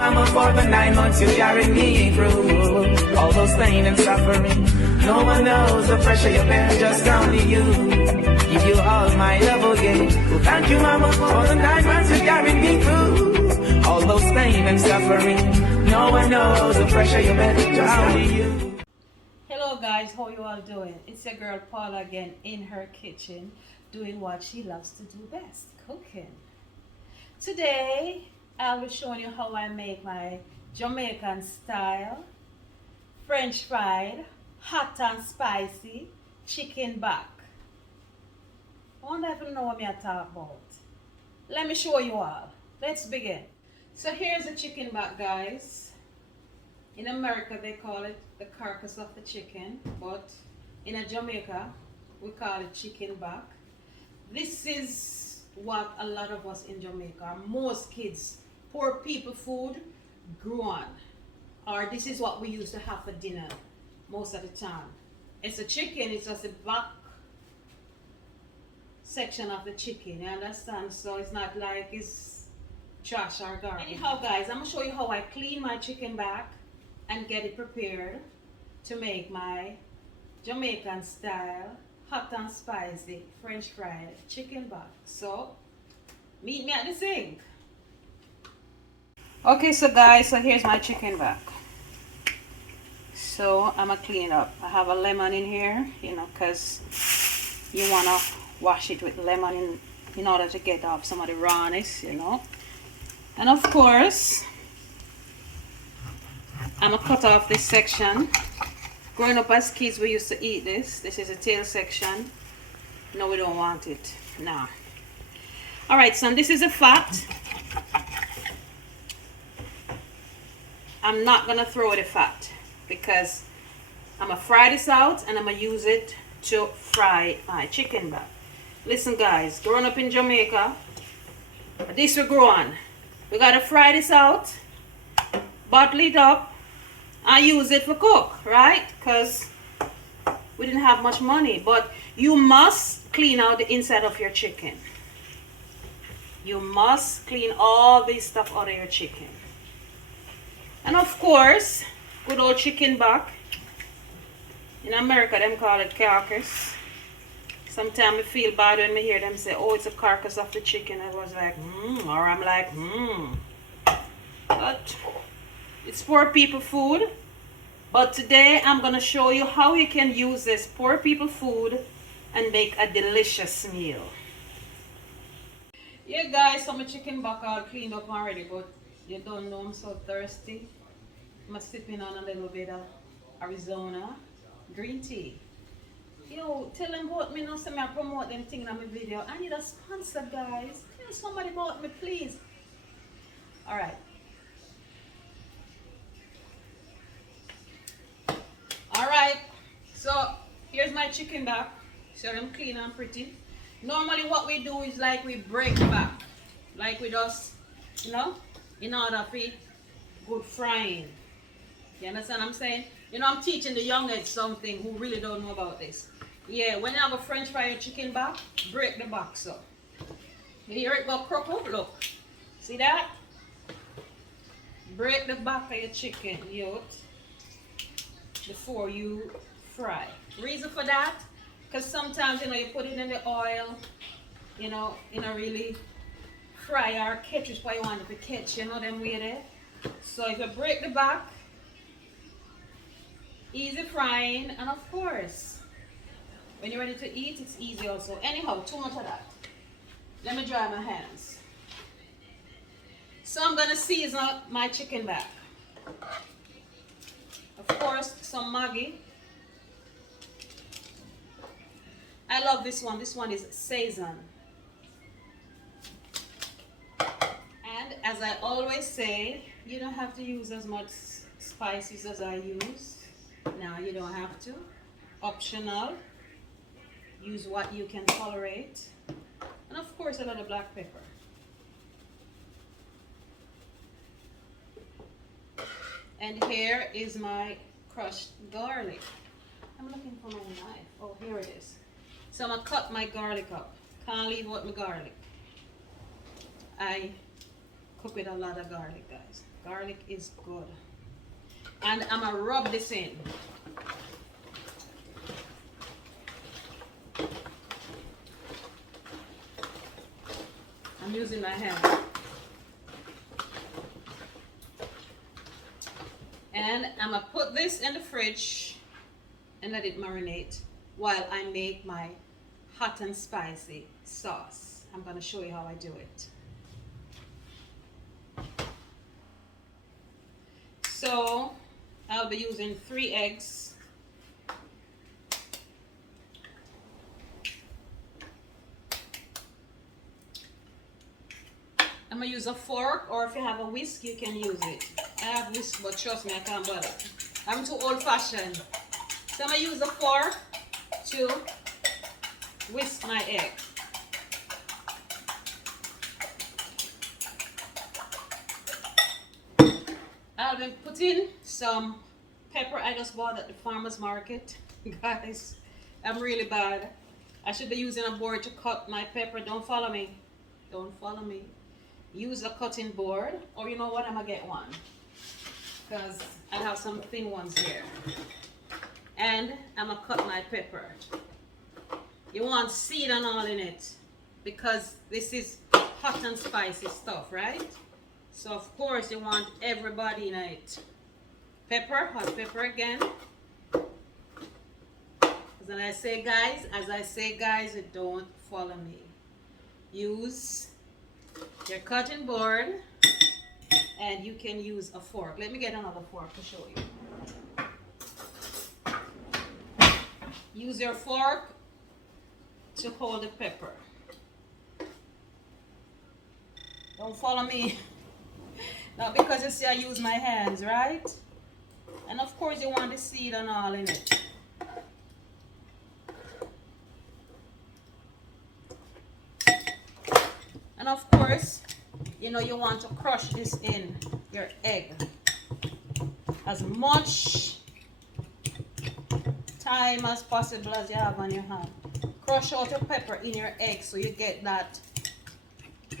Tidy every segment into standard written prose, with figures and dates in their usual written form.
Mama, for the 9 months you carried me through all those pain and suffering. No one knows the pressure you bear, just only you. Give you all my love, oh yeah. Well, thank you, Mama, for the 9 months you carried me through all those pain and suffering. No one knows the pressure you bear, just only you. Hello guys, how you all doing? It's your girl Paula again in her kitchen, doing what she loves to do best, cooking. Today, I'll be showing you how I make my Jamaican style, French fried, hot and spicy chicken back. I wonder if you know what I'm talking about. Let me show you all. Let's begin. So here's the chicken back, guys. In America, they call it the carcass of the chicken, but in Jamaica, we call it chicken back. This is what a lot of us in Jamaica, most kids, poor people food, grew on. Or this is what we used to have for dinner most of the time. It's a chicken, it's just a back section of the chicken, you understand? So it's not like it's trash or garbage. Anyhow guys, I'm going to show you how I clean my chicken back and get it prepared to make my Jamaican style hot and spicy French fried chicken back. So meet me at the sink. Okay, so guys, so here's my chicken back. So I'm gonna clean it up. I have a lemon in here, you know, because you wanna wash it with lemon in order to get off some of the rawness, you know. And of course, I'm gonna cut off this section. Growing up as kids, we used to eat this. This is the tail section. No, we don't want it. Nah. All right, so this is the fat. I'm not gonna throw the fat because I'm gonna fry this out and I'm gonna use it to fry my chicken back. Listen guys, growing up in Jamaica, this will grow on. We gotta fry this out, bottle it up, and use it for cook, right? Because we didn't have much money, but you must clean out the inside of your chicken. You must clean all this stuff out of your chicken. And of course, good old chicken back. In America, them call it carcass. Sometimes I feel bad when I hear them say, oh, it's a carcass of the chicken. I was like, or I'm like, But it's poor people food. But today, I'm going to show you how you can use this poor people food and make a delicious meal. Yeah, guys, so my chicken back all cleaned up already, but you don't know I'm so thirsty. I'm sipping on a little bit of Arizona green tea. Yo, tell them about me now, so I promote them thing on my video. I need a sponsor, guys. Tell somebody about me, please. Alright. Alright, so here's my chicken back. So I'm clean and pretty. Normally what we do is like we break back. Like we just, you know, in order for good frying. You understand what I'm saying? You know, I'm teaching the youngest something who really don't know about this. Yeah, when you have a French fried chicken back, break the back so. You hear it go crook up? Look. See that? Break the back of your chicken, before you fry. Reason for that? Because sometimes, you know, you put it in the oil, you know, really fry or catch it what you want it to catch, you know, them way there. So if you break the back, easy frying, and of course, when you're ready to eat, it's easy also. Anyhow, too much of that. Let me dry my hands. So I'm gonna season my chicken back. Of course, some Maggi. I love this one. This one is Sazon. And as I always say, you don't have to use as much spices as I use. Now you don't have to. Optional. Use what you can tolerate. And of course a lot of black pepper. And here is my crushed garlic. I'm looking for my knife. Oh, here it is. So I'm gonna cut my garlic up. Can't leave out my garlic. I cook with a lot of garlic, guys. Garlic is good. And I'm gonna rub this in. I'm using my hand. And I'm gonna put this in the fridge and let it marinate while I make my hot and spicy sauce. I'm gonna show you how I do it. So I'll be using 3 eggs. I'm gonna use a fork, or if you have a whisk, you can use it. I have whisk, but trust me, I can't bother. I'm too old-fashioned. So I'm gonna use a fork to whisk my egg. I'll be putting some pepper I just bought at the farmer's market. Guys, I'm really bad. I should be using a board to cut my pepper. Don't follow me. Don't follow me. Use a cutting board, or you know what, I'm gonna get one because I have some thin ones here. And I'm gonna cut my pepper. You want seed and all in it because this is hot and spicy stuff, right? So of course you want everybody in it. Pepper, hot pepper again. As I say guys, don't follow me. Use your cutting board, and you can use a fork. Let me get another fork to show you. Use your fork to hold the pepper. Don't follow me. Now because you see I use my hands, right? And of course you want the seed and all in it. And of course, you know, you want to crush this in your egg. As much time as possible as you have on your hand. Crush out your pepper in your egg so you get that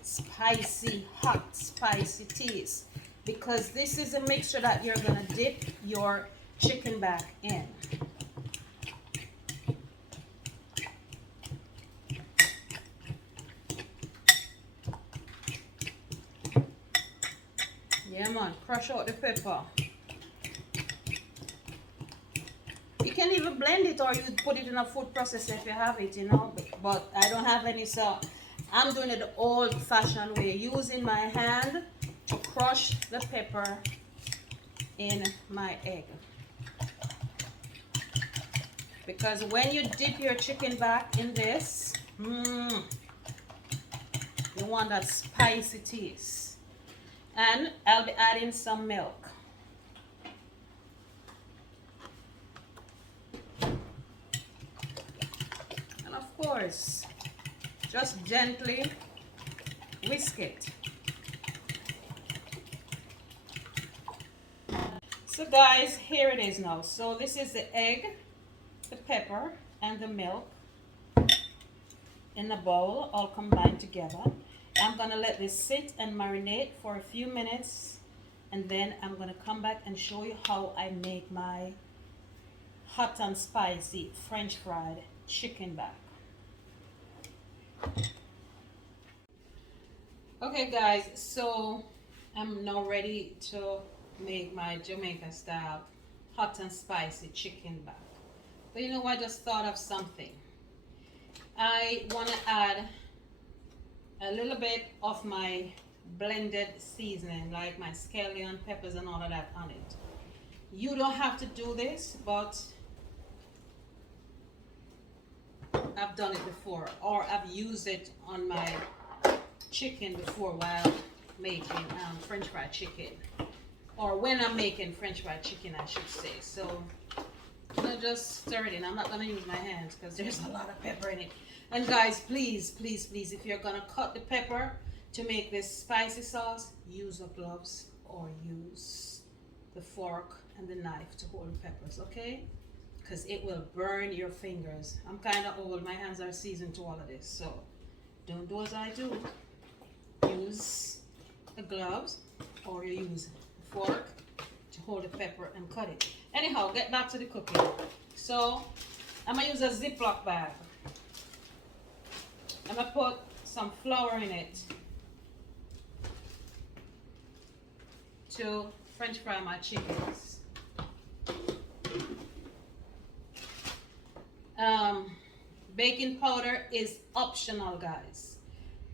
spicy, hot, spicy taste. Because this is a mixture that you're going to dip your chicken back in. Yeah man, crush out the pepper. You can even blend it, or you put it in a food processor if you have it, you know. But I don't have any, so I'm doing it the old-fashioned way, using my hand to crush the pepper in my egg. Because when you dip your chicken back in this, you want that spicy taste. And I'll be adding some milk. And of course, just gently whisk it. So guys, here it is now. So this is the egg, the pepper, and the milk in a bowl, all combined together. I'm gonna let this sit and marinate for a few minutes, and then I'm gonna come back and show you how I make my hot and spicy French fried chicken back. Okay guys, so I'm now ready to make my Jamaican style hot and spicy chicken back. But you know, I just thought of something. I want to add a little bit of my blended seasoning, like my scallion, peppers, and all of that on it. You don't have to do this, but I've done it before, or I've used it on my chicken before while making French fried chicken, or when I'm making French fried chicken, I should say. So I'm gonna just stir it in. I'm not gonna use my hands because there's a lot of pepper in it. And guys, please, please, please, if you're gonna cut the pepper to make this spicy sauce, use the gloves or use the fork and the knife to hold the peppers, okay? Because it will burn your fingers. I'm kind of old, my hands are seasoned to all of this, so don't do as I do. Use the gloves or you use fork to hold the pepper and cut it. Anyhow, get back to the cooking. So I'm gonna use a Ziploc bag. I'm gonna put some flour in it to French fry my chickens. Baking powder is optional, guys.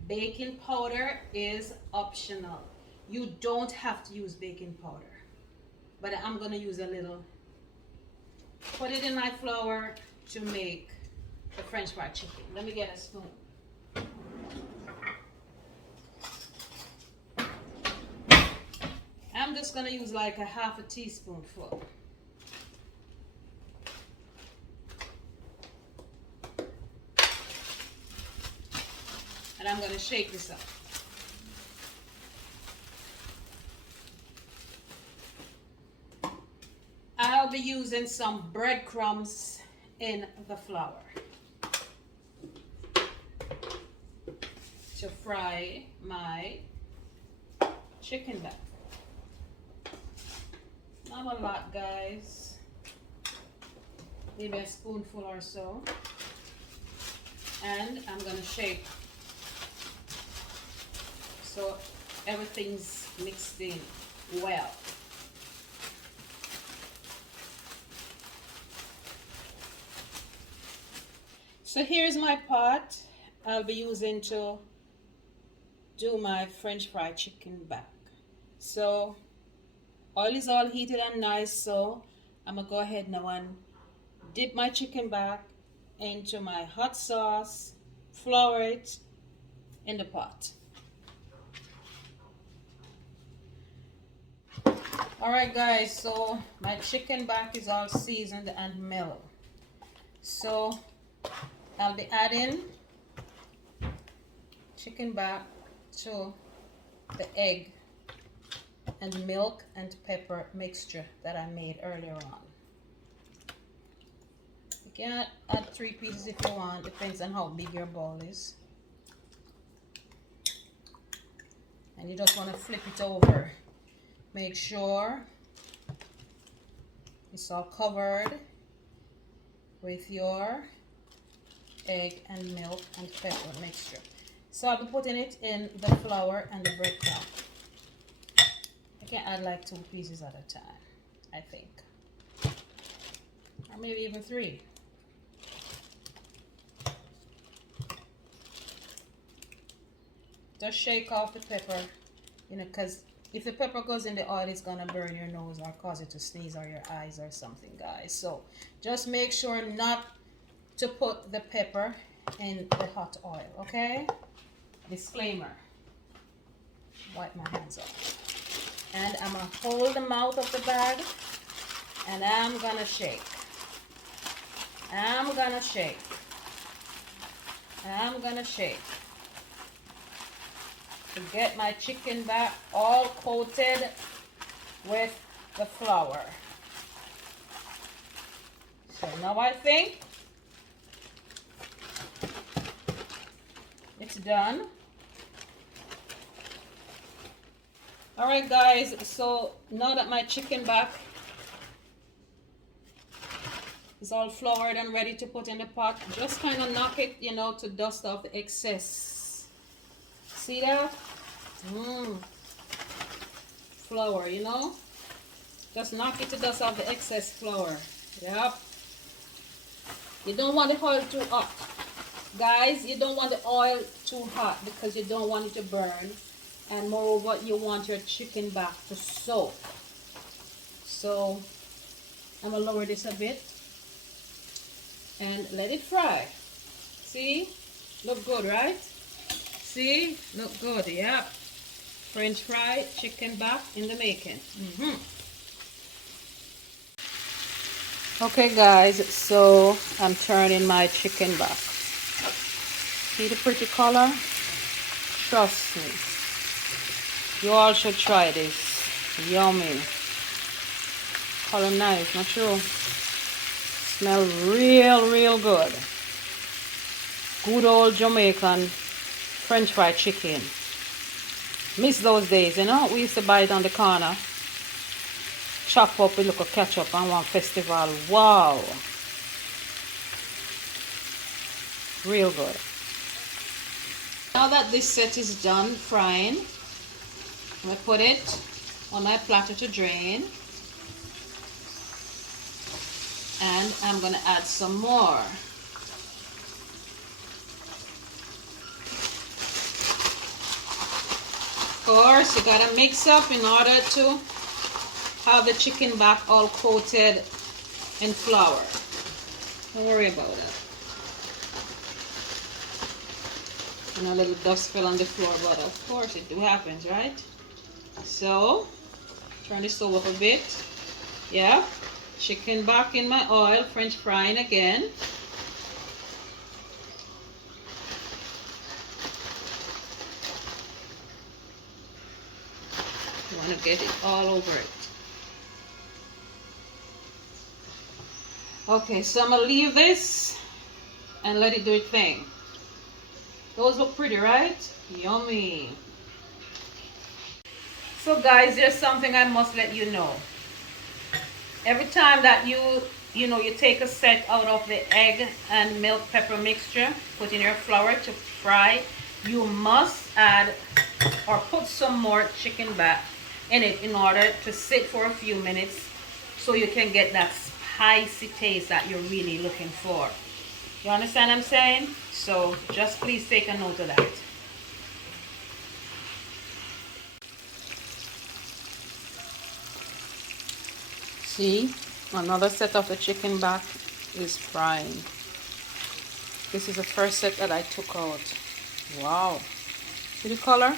Baking powder is optional. You don't have to use baking powder, but I'm gonna use a little. Put it in my flour to make the French fried chicken. Let me get a spoon. I'm just gonna use like a half a teaspoonful. And I'm gonna shake this up. I'll be using some breadcrumbs in the flour to fry my chicken back. Not a lot, guys. Maybe a spoonful or so. And I'm gonna shake so everything's mixed in well. So here's my pot I'll be using to do my French fried chicken back. So oil is all heated and nice, so I'm gonna go ahead now and dip my chicken back into my hot sauce, flour it in the pot. Alright guys, so my chicken back is all seasoned and mellow. So I'll be adding chicken back to the egg and milk and pepper mixture that I made earlier on. You can add 3 pieces if you want, depends on how big your bowl is. And you just want to flip it over. Make sure it's all covered with your egg and milk and pepper mixture. So I'll be putting it in the flour and the breadcrumb. I can add like 2 pieces at a time, I think. Or maybe even 3. Just shake off the pepper, you know, because if the pepper goes in the oil, it's gonna burn your nose or cause you to sneeze or your eyes or something, guys. So just make sure not to put the pepper in the hot oil, okay? Disclaimer. Wipe my hands off. And I'm gonna hold the mouth of the bag and I'm gonna shake. I'm gonna shake. I'm gonna shake to get my chicken back all coated with the flour. So now I think it's done. Alright guys, so now that my chicken back is all floured and ready to put in the pot, just kind of knock it, you know, to dust off the excess. See that? Flour, you know? Just knock it to dust off the excess flour. Yep. You don't want the oil too hot. Guys, you don't want the oil too hot because you don't want it to burn. And moreover, you want your chicken back to soak. So, I'm going to lower this a bit. And let it fry. See? Look good, right? See? Look good, yeah. French fry chicken back in the making. Okay guys, so I'm turning my chicken back. See the pretty color? Trust me. You all should try this. Yummy. Color nice, not true? Smell real good. Good old Jamaican French fried chicken. Miss those days, you know? We used to buy it on the corner chop up a little ketchup and one festival. Wow, real good. Now that this set is done frying, I'm going to put it on my platter to drain, and I'm going to add some more. Of course, you got to mix up in order to have the chicken back all coated in flour. Don't worry about it. And a little dust fell on the floor, but of course it do happens, right? So turn the stove up a bit. Yeah, chicken back in my oil, French frying again. You want to get it all over it. Okay, so I'm gonna leave this and let it do its thing. Those look pretty, right? Yummy. So guys, there's something I must let you know. Every time that you take a set out of the egg and milk pepper mixture, put in your flour to fry, you must add or put some more chicken back in it in order to sit for a few minutes so you can get that spicy taste that you're really looking for. You understand what I'm saying? So just please take a note of that. See, another set of the chicken back is frying. This is the first set that I took out. Wow. See the color?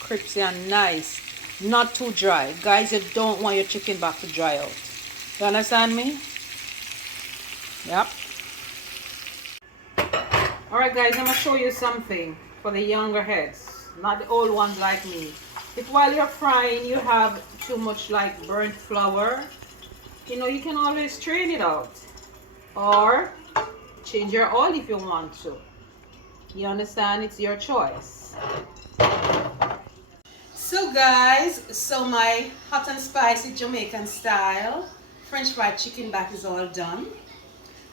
Crispy and nice. Not too dry. Guys, you don't want your chicken back to dry out. You understand me? Yep. Alright guys, I'm going to show you something for the younger heads, not the old ones like me. If while you're frying you have too much like burnt flour, you can always strain it out. Or change your oil if you want to. You understand? It's your choice. So guys, my hot and spicy Jamaican style French fried chicken back is all done.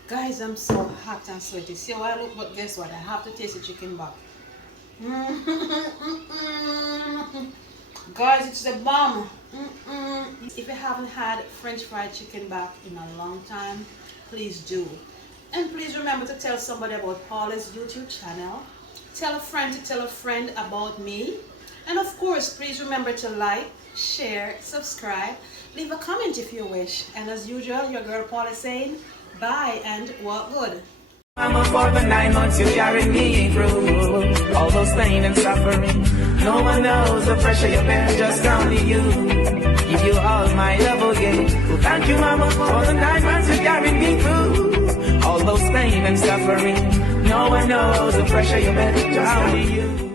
Guys, I'm so hot and sweaty. See how I look? But guess what? I have to taste the chicken back. Guys, it's the bomb. If you haven't had French fried chicken back in a long time, please do. And please remember to tell somebody about Paula'S YouTube channel. Tell a friend to tell a friend about me. And of course, please remember to like, share, subscribe, leave a comment if you wish. And as usual, your girl Paula saying, bye and walk good. Mama, for the 9 months you carried me through all those pain and suffering. No one knows the pressure you bear, just only you. Give you all my love again. Well, thank you, Mama, for the 9 months you carried me through all those pain and suffering. No one knows the pressure you bear, just only you.